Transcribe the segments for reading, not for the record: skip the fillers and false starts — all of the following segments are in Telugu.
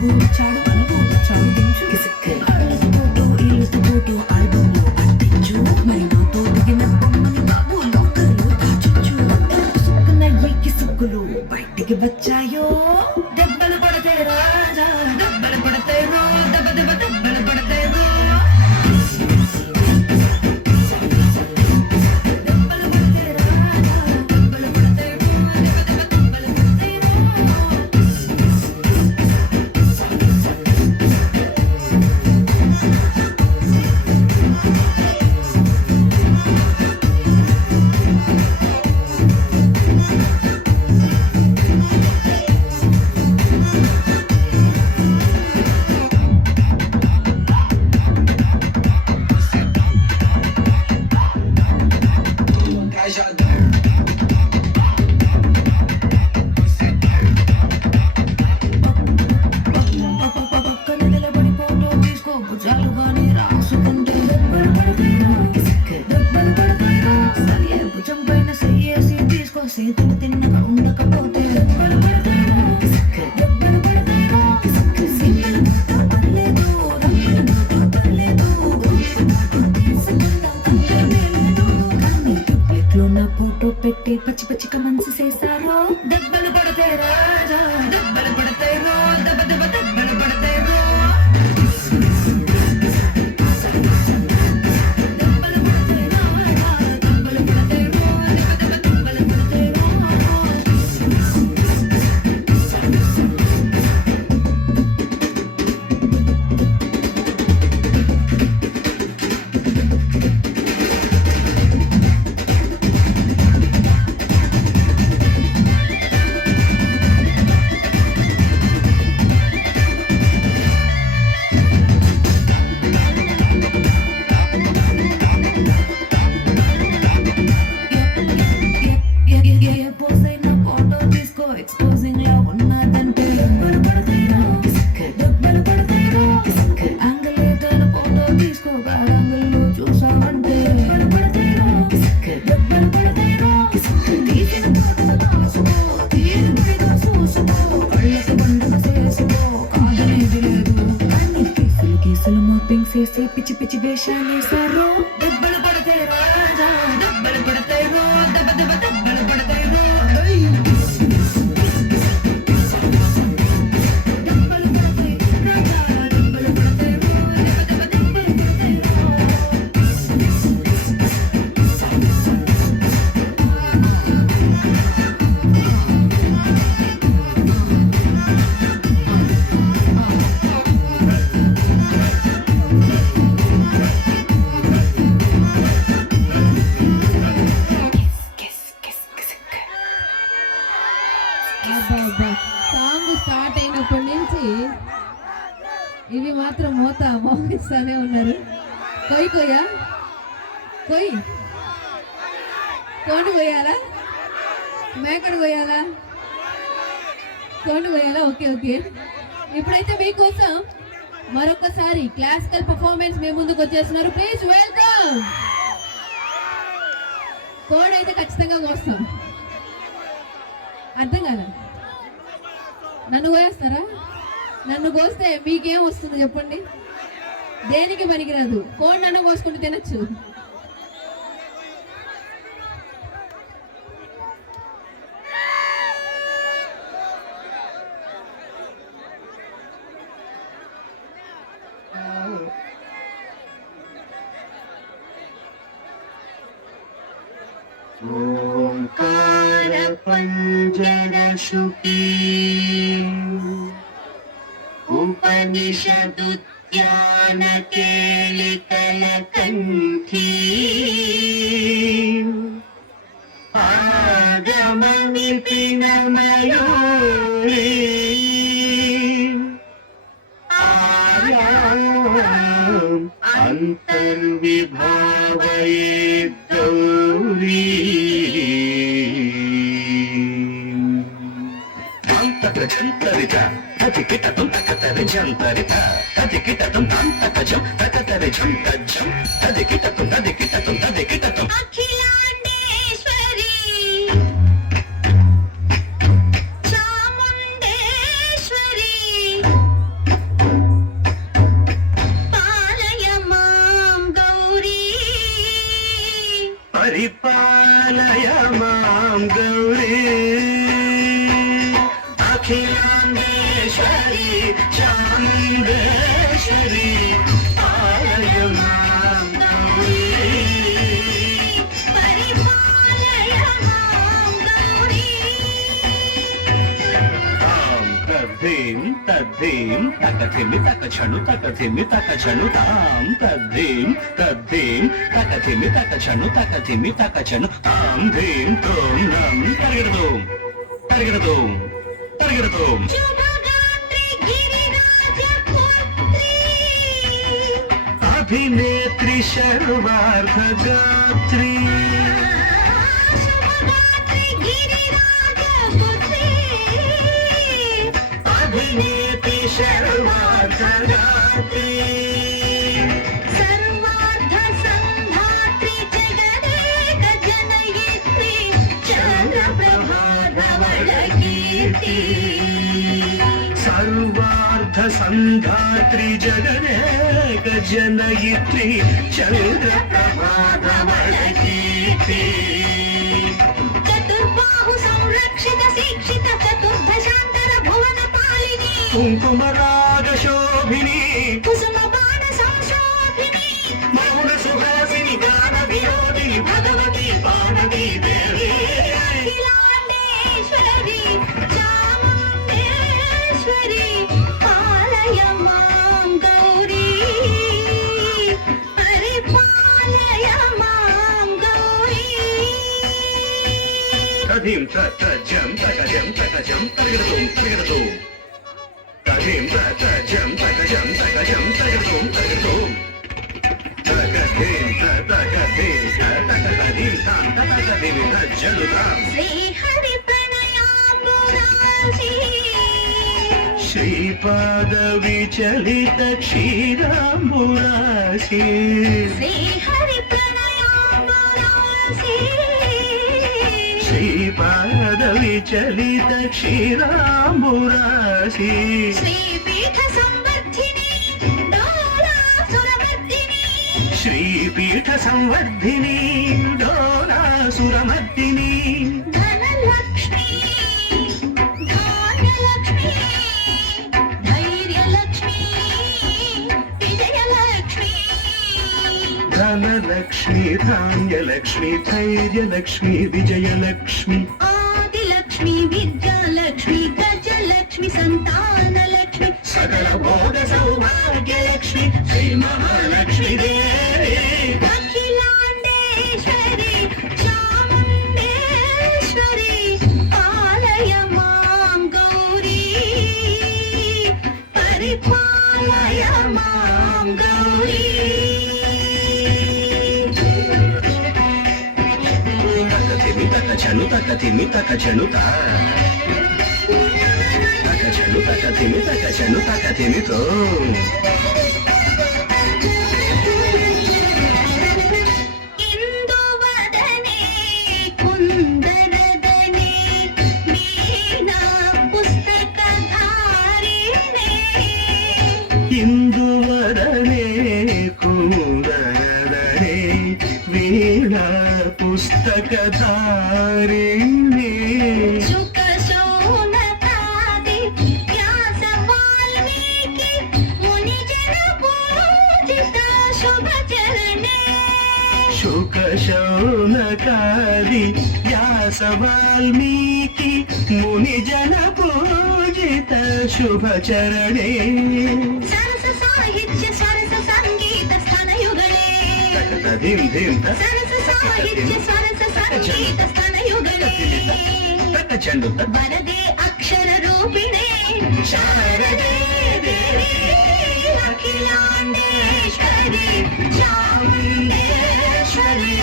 తెలుగు వచ్చాడు మనకు వచ్చాడు దించు అడలతో ఫోటో ఇల్లుతో ఫోటో ఆల్బమ్ లో అంటించు మరి నాతో దిగిన బొమ్మని బాబు లోకర్లో దాచొచ్చు సుక్కున ఈ కిసుక్కులు బయటికి వచ్చాయో దెబ్బలు పడితే రాజా దెబ్బలు పడితే రో దెబ్బ దెబ్బ దెబ్బలు పడితే రో సీతలు తిన్నగా ఉండకపోతే నా ఫోటో పెట్టి పచ్చి పచ్చిగా మనసు చేశారో దెబ్బలు పడితే రాజా దెబ్బలు పడితే రో దెబ్బ దెబ్బ దెబ్బలు పడితే రో ఎక్స్పోజింగ్ లా ఉన్నదంటే దెబ్బలు పడతాయిరో ఆంగలేతల ఫోటో తీసుకో గాడంగుల్లో చూసావంటే దెబ్బలు పడతాయిరో తీసిన దాసుకో తీరుగా చూసుకో కళ్ళకి పండుగ చేసుకో కాదనేది లేదు కానీ కేసులు మాపింగ్ చేసి పిచ్చి పిచ్చి వేషాలేసారో దెబ్బలు పడతాయి రాజా దెబ్బలు పడతాయిరో దెబ్బ దెబ్బ దెబ్బలు పడతాయిరో సాంగ్ స్టార్ట్ అయినప్పటి నుంచి ఇవి మాత్రం మోగిస్తానే ఉన్నారు. కొయ్యి కొయ్యా కొయ్యి కోండు కొయ్యాలా మేకడు కొయ్యాలా కోండు కొయ్యాలా ఓకే ఓకే. ఇప్పుడైతే మీకోసం మరొకసారి క్లాసికల్ పర్ఫార్మెన్స్ మీ ముందుకు వచ్చేస్తున్నారు. Please welcome. కోడ్ అయితే ఖచ్చితంగా కోస్తాం. అర్థం కాదా? నన్ను కోయేస్తారా? నన్ను కోస్తే మీకేం వస్తుంది చెప్పండి? దేనికి పనికిరాదు. కోడి నన్ను కోసుకుంటూ తినచ్చు. ఓంకార పంజర శుకి ఉపనిషదుద్యాన కేళికల కంఠీ ఆగమ నితిన మయూరీ ఆర్యాం అంతర్విభావయే గౌరీ జంతరిత తది కిటతం తకతరి జంతరిత తది కిటతం తంతకజం తకతరి జంతజం తది కిటతం అఖిలాండేశ్వరి చాముండేశ్వరి మాం గౌరీ అఖిలాండేశ్వరి చాముండేశ్వరి పాలయ మాం గౌరీ పరిపాలయ మాం గౌరీ తాం తద్ధీం తద్ధీం తకథిమి తకచను తకథిమి తకచను తాం తద్ధీం తద్ధీం తకథిమి తకచను తకథిమి తకచను తాం ధీం తోం నం తరిగిడదోం తరిగిడదోం తరిగిడదోం శుభగాత్రి గిరిరాజ పుత్రి అభినేత్రి శర్వార్థగాత్రి శుభగాత్రి గిరిరాజ పుత్రి అభినేత్రి శర్వార్థగాత్రి సర్వార్థ సంధాత్రి జగదేక జనయిత్రి చంద్రప్రభాధవళ కీర్తి సర్వార్థ సంధాత్రి జగదేక జనయిత్రి చంద్ర ప్రభాధవళ కీర్తి చతుర్బాహు సంరక్షిత శిక్షిత చతుర్భశాంతర భువన పాలిని కుంకుమ రాగ శోభిని కుసుమ బాణ సంశోభిని మౌన సుహాసిని గాన విరోధిని భగవతి పార్వతీ దేవి అఖిలాండేశ్వరి చాముండేశ్వరి పాలయ మాం గౌరీ పరిపాలయ మాం గౌరీ తధిం తజం తగజం తగజం తగడదోం తగడదోం తధిం తజం తగజం తగజం తగడదోం తగడదోం తగధిం తగధిం తగధిం తాం తగధిం తజలుతాం శ్రీహరి ప్రణయామృరాశి శ్రీపాద విచలిత క్షీరాంబురాశి శ్రీహరి ప్రణయామృరాశి శ్రీపాద విచలిత క్షీరాంబురాశి శ్రీపీఠ సంవర్ధిని డోలాసురవర్ధిని శ్రీపీఠ సంవర్ధిని డోలాసురమర్దిని ధనలక్ష్మి ధాన్యలక్ష్మి ధైర్యలక్ష్మి విజయలక్ష్మి ధనలక్ష్మి ధాన్యలక్ష్మి ధైర్యలక్ష్మి విజయలక్ష్మి ఆదిలక్ష్మి విద్యాలక్ష్మి గజలక్ష్మి సంతానలక్ష్మి సకల భోగ సౌభాగ్యలక్ష్మి శ్రీ మహాలక్ష్మి దేవి అఖిలాండేశ్వరి చాముండేశ్వరి పాలయ మాం గౌరీ పరిపాలయ మాం గౌరీ తకతిమి తకచను తకతిమి తకచను తకచను తకతిమి తకచను తకతిమి తో ఇందువదనే కుందరదనే వీణా పుస్తకధారిణే ఇందువరనే కుందరదనే వీణా పుస్తకధారిణి శుక శౌనకాది వ్యాస వాల్మీకి మునిజన పూజిత శుభచరణే శుక శౌనకాది వ్యాస వాల్మీకి మునిజన పూజిత శుభచరణే సరస సాహిత్య సరస సంగీత స్థానయుగళే తకతధిం ధిం సరస సాహిత్య సరస సంగీత స్థానయుగళే తకచండు వరదే అక్షర రూపిణే శారదే దేవి అఖిలాండేశ్వరి చాముండేశ్వరి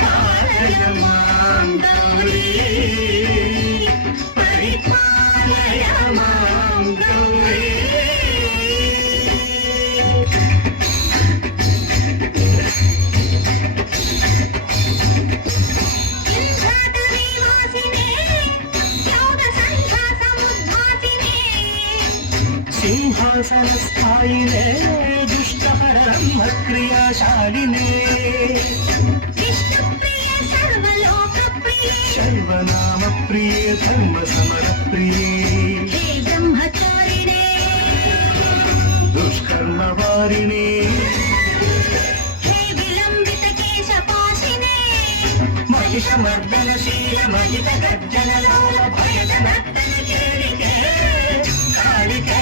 పాలయ మాం గౌరీ పరిపాలయ మాం గౌరీ ఇంద్రధనువాసినే యోగ సంధ్యా సముద్భాసినే సింహాసన స్థాయినే దుష్టహర క్రియాశాలినే విష్ణుప్రియ సర్వలోకప్రియ सर्वनाम प्रिये धर्म समर प्रिये हे ब्रह्मचारिणे दुष्कर्म वारिणे हे विलंबित केशपाशिने महिषमर्दनशील महित गर्जन लोल भयद नर्तन केलिके कालिके